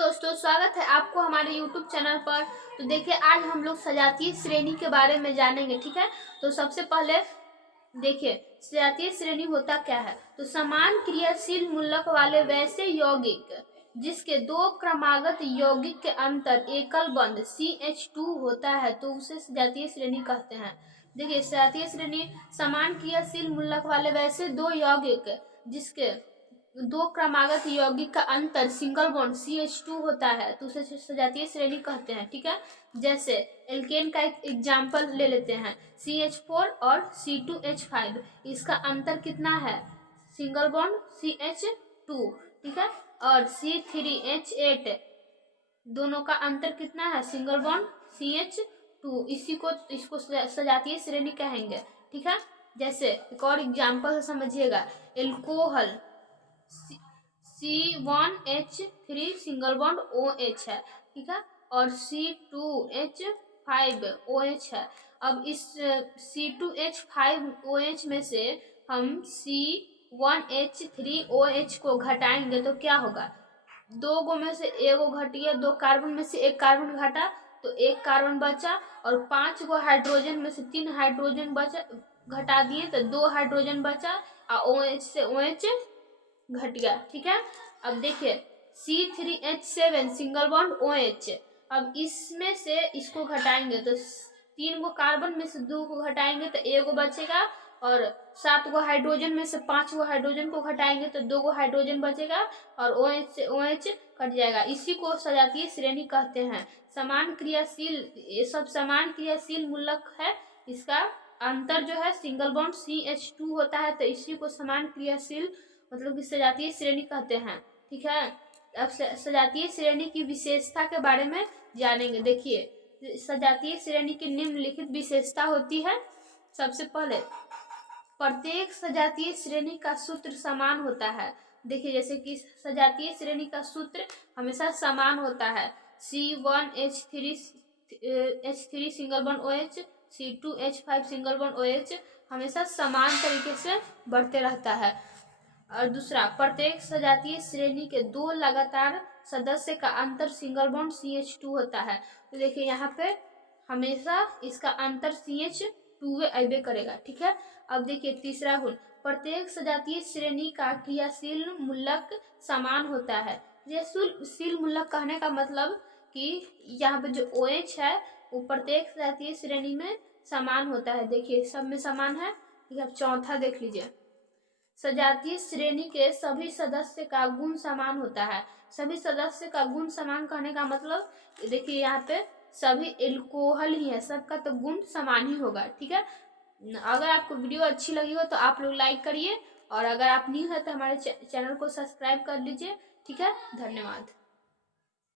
दोस्तों, स्वागत है आपको हमारे YouTube चैनल पर। तो देखिए, आज हम लोग सजातीय श्रेणी के बारे में जानेंगे। ठीक है, तो सबसे पहले देखिए सजातीय श्रेणी होता क्या है। तो समान क्रियाशील मूलक वाले वैसे यौगिक जिसके दो क्रमागत यौगिक के अंतर एकल बंध CH2 होता है, तो उसे सजातीय श्रेणी कहते हैं। देखिए, सजातीय श्रेणी समान क्रियाशील मूलक वाले वैसे दो यौगिक जिसके दो क्रमागत यौगिक का अंतर सिंगल बॉन्ड CH2 होता है, तो उसे सजातीय श्रेणी कहते हैं। ठीक है, जैसे एल्केन का एक एग्जाम्पल ले लेते हैं, CH4 और C2H5। इसका अंतर कितना है? Single bond CH2। ठीक है, और C3H8 दोनों का अंतर कितना है? Single bond CH2। इसको सजातीय श्रेणी कहेंगे। ठीक है, जैसे एक और एग्जाम्पल समझिएगा, alcohol C1H3 single bond OH है। ठीक है, और C2H5OH है। अब इस C2H5OH में से हम C1H3OH को घटाएंगे तो क्या होगा? दो गो में से एक घट गया, दो कार्बन में से एक कार्बन घटा तो एक कार्बन बचा, और 5 गो हाइड्रोजन में से 3 हाइड्रोजन बचा, घटा दिए तो 2 हाइड्रोजन बचा, और OH से OH घट गया। ठीक है, अब देखिए C3H7 सिंगल बॉन्ड OH। अब इसमें से इसको घटाएंगे तो 3 गो कार्बन में से 2 को घटाएंगे तो 1 गो बचेगा, और 7 गो हाइड्रोजन में से 5 गो हाइड्रोजन को घटाएंगे तो 2 गो हाइड्रोजन बचेगा, और OH से OH कट जाएगा। इसी को सजातीय श्रेणी कहते हैं। समान क्रियाशील, ये सब समान क्रियाशील मूलक है। इसका अंतर जो है सिंगल बॉन्ड CH2 होता है, तो इसी को समान क्रियाशील मतलब कि सजातीय श्रेणी कहते हैं। ठीक है, अब सजातीय श्रेणी की विशेषता के बारे में जानेंगे। देखिए, सजातीय श्रेणी की निम्नलिखित विशेषता होती है। सबसे पहले, प्रत्येक सजातीय श्रेणी का सूत्र समान होता है। देखिए, जैसे कि सजातीय श्रेणी का सूत्र हमेशा समान होता है। C1H3 single bond OH, C2H5 single bond OH हमेशा समान तरीके से बढ़ते रहता है। और दूसरा, प्रत्येक सजातीय श्रेणी के दो लगातार सदस्य का अंतर सिंगल बॉन्ड CH2 होता है। तो देखिए, यहाँ पे हमेशा इसका अंतर CH2 अबे करेगा। ठीक है, अब देखिए तीसरा गुण, प्रत्येक सजातीय श्रेणी का क्रियाशील मूलक समान होता है। क्रियाशील मूलक कहने का मतलब कि यहाँ पे जो OH है वो प्रत्येक सजातीय श्रेणी में समान होता है। देखिए, सब में समान है। ठीक है, अब चौथा देख लीजिए, सजातीय श्रेणी के सभी सदस्य का गुण समान होता है। सभी सदस्य का गुण समान कहने का मतलब, देखिए यहाँ पे सभी एल्कोहल ही है, सबका तो गुण समान ही होगा। ठीक है, अगर आपको वीडियो अच्छी लगी हो तो आप लोग लाइक करिए, और अगर आप न्यू है तो हमारे चैनल को सब्सक्राइब कर लीजिए। ठीक है, धन्यवाद।